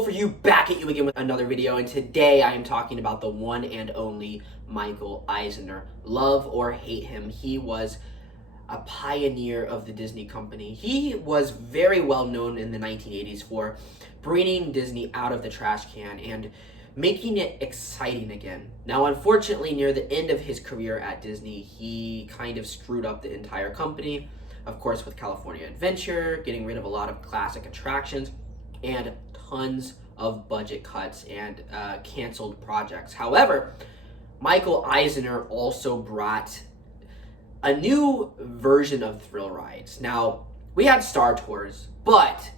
Hello for you, back at you again with another video, and today I am talking about the one and only Michael Eisner. Love or hate him, he was a pioneer of the Disney company. He was very well known in the 1980s for bringing Disney out of the trash can and making it exciting again. Now, unfortunately, near the end of his career at Disney, he kind of screwed up the entire company, of course, with California Adventure, getting rid of a lot of classic attractions, and tons of budget cuts and canceled projects. However, Michael Eisner also brought a new version of thrill rides. Now, we had Star Tours, but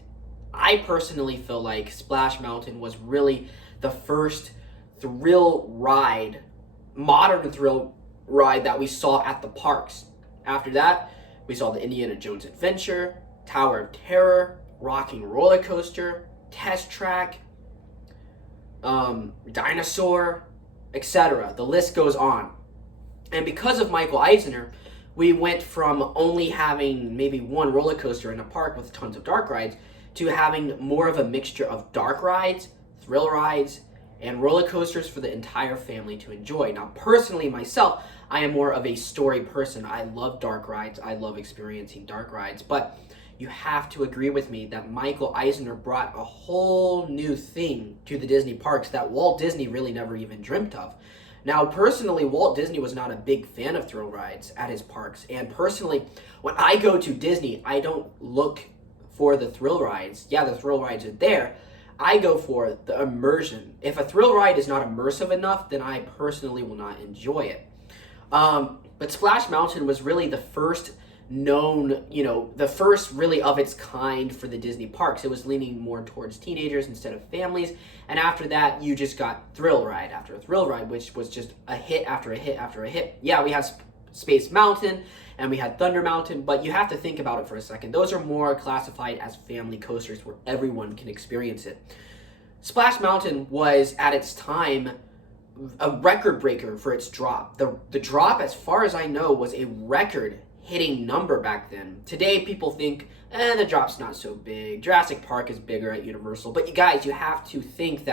I personally feel like Splash Mountain was really the first thrill ride, modern thrill ride that we saw at the parks. After that, we saw the Indiana Jones Adventure, Tower of Terror, Rocking Roller Coaster, Test Track, Dinosaur, etc. The list goes on. And because of Michael Eisner, we went from only having maybe one roller coaster in a park with tons of dark rides to having more of a mixture of dark rides, thrill rides, and roller coasters for the entire family to enjoy. Now, personally, myself, I am more of a story person. I love dark rides. I love experiencing dark rides. But you have to agree with me that Michael Eisner brought a whole new thing to the Disney parks that Walt Disney really never even dreamt of. Now, personally, Walt Disney was not a big fan of thrill rides at his parks. And personally, when I go to Disney, I don't look for the thrill rides. Yeah, the thrill rides are there. I go for the immersion. If a thrill ride is not immersive enough, then I personally will not enjoy it. But Splash Mountain was really the first known, the first really of its kind for the Disney parks. It was leaning more towards teenagers instead of families. And after that, you just got thrill ride after thrill ride, which was just a hit after a hit after a hit. Yeah, we had Space Mountain and we had Thunder Mountain, but you have to think about it for a second. Those are more classified as family coasters where everyone can experience it. Splash Mountain was, at its time, a record breaker for its drop. The drop, as far as I know, was a record-hitting number back then. Today, people think, the drop's not so big. Jurassic Park is bigger at Universal. But you guys, you have to think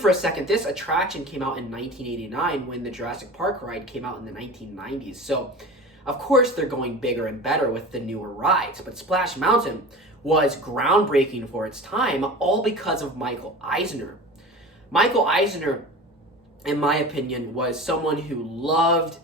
for a second, this attraction came out in 1989 when the Jurassic Park ride came out in the 1990s. So, of course, they're going bigger and better with the newer rides. But Splash Mountain was groundbreaking for its time, all because of Michael Eisner. Michael Eisner, in my opinion, was someone who loved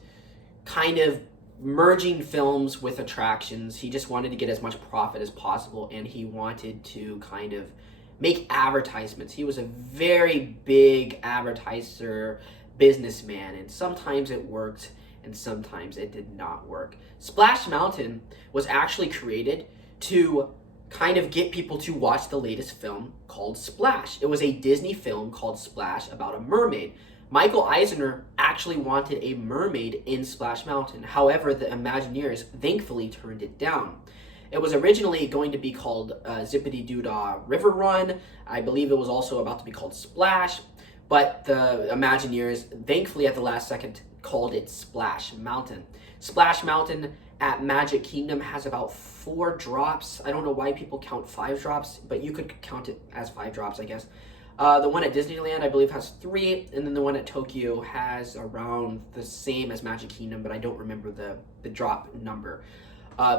kind of merging films with attractions. He just wanted to get as much profit as possible, and he wanted to kind of make advertisements. He was a very big advertiser, businessman, and sometimes it worked and sometimes it did not work. Splash Mountain was actually created to kind of get people to watch the latest film called Splash. It was a Disney film called Splash about a mermaid. Michael Eisner actually wanted a mermaid in Splash Mountain. However, the Imagineers thankfully turned it down. It was originally going to be called Zippity Doo Dah River Run. I believe it was also about to be called Splash, but the Imagineers thankfully at the last second called it Splash Mountain. Splash Mountain at Magic Kingdom has about 4 drops. I don't know why people count 5 drops, but you could count it as 5 drops, I guess. The one at Disneyland, I believe, has 3, and then the one at Tokyo has around the same as Magic Kingdom, but I don't remember the drop number.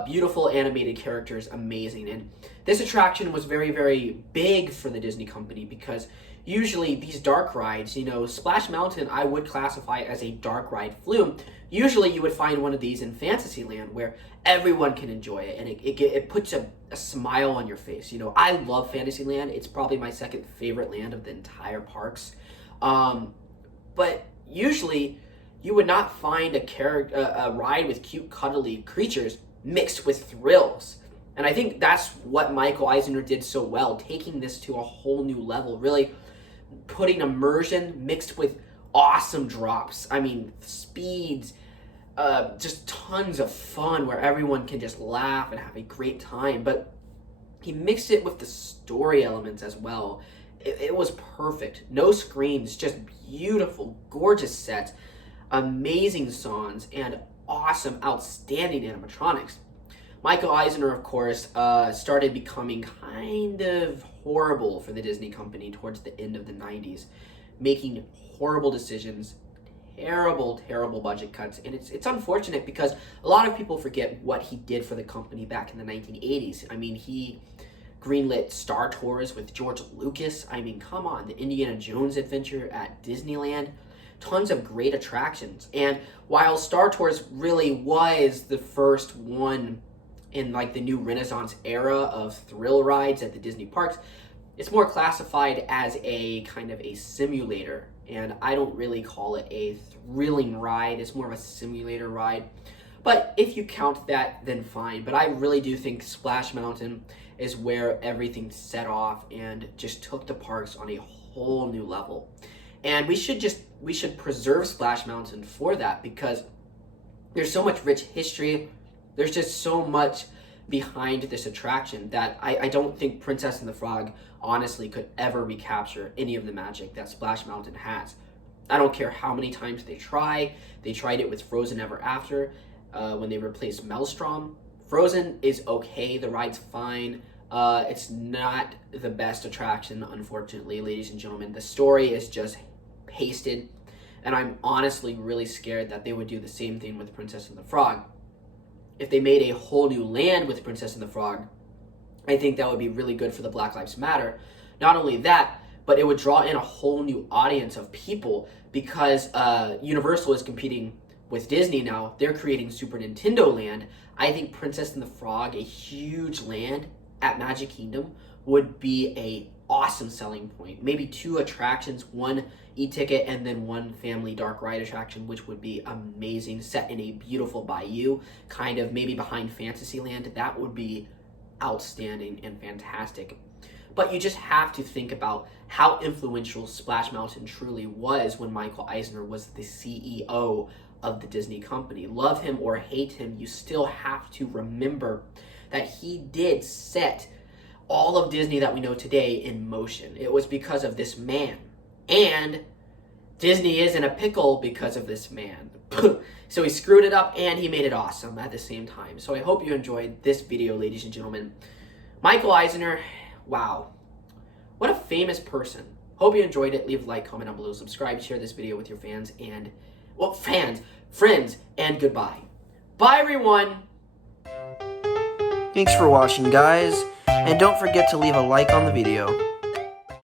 Beautiful animated characters, amazing. And this attraction was very, very big for the Disney company because usually these dark rides, Splash Mountain, I would classify as a dark ride flume. Usually you would find one of these in Fantasyland where everyone can enjoy it, and it puts a smile on your face. I love Fantasyland. It's probably my second favorite land of the entire parks. But usually you would not find a ride with cute, cuddly creatures mixed with thrills. And I think that's what Michael Eisner did so well, taking this to a whole new level, really putting immersion mixed with awesome drops. I mean, speeds, just tons of fun where everyone can just laugh and have a great time. But he mixed it with the story elements as well. It was perfect. No screens, just beautiful, gorgeous sets, amazing songs, and awesome, outstanding animatronics. Michael Eisner, of course, started becoming kind of horrible for the Disney company towards the end of the 90s, making horrible decisions, terrible budget cuts. And it's unfortunate because a lot of people forget what he did for the company back in the 1980s. I mean, he greenlit Star Tours with George Lucas. I mean, come on, the Indiana Jones adventure at Disneyland. Tons of great attractions. And while Star Tours really was the first one in like the new Renaissance era of thrill rides at the Disney parks, it's more classified as a kind of a simulator. And I don't really call it a thrilling ride. It's more of a simulator ride. But if you count that, then fine. But I really do think Splash Mountain is where everything set off and just took the parks on a whole new level. And we should preserve Splash Mountain for that, because there's so much rich history. There's just so much behind this attraction that I don't think Princess and the Frog honestly could ever recapture any of the magic that Splash Mountain has. I don't care how many times they try. They tried it with Frozen Ever After when they replaced Maelstrom. Frozen is okay. The ride's fine. It's not the best attraction, unfortunately, ladies and gentlemen. The story is just pasted, and I'm honestly really scared that they would do the same thing with Princess and the Frog. If they made a whole new land with Princess and the Frog, I think that would be really good for the Black Lives Matter. Not only that, but it would draw in a whole new audience of people, because Universal is competing with Disney now. They're creating Super Nintendo Land. I think Princess and the Frog, a huge land at Magic Kingdom, would be a awesome selling point. Maybe 2 attractions, 1 e-ticket and then 1 family dark ride attraction, which would be amazing, set in a beautiful bayou, kind of maybe behind Fantasyland. That would be outstanding and fantastic. But you just have to think about how influential Splash Mountain truly was when Michael Eisner was the CEO of the Disney company. Love him or hate him, you still have to remember that he did set all of Disney that we know today in motion. It was because of this man. And Disney is in a pickle because of this man. So he screwed it up and he made it awesome at the same time. So I hope you enjoyed this video, ladies and gentlemen. Michael Eisner, wow. What a famous person. Hope you enjoyed it. Leave a like, comment down below, subscribe, share this video with your fans and, well, friends, and goodbye. Bye, everyone. Thanks for watching, guys, and don't forget to leave a like on the video.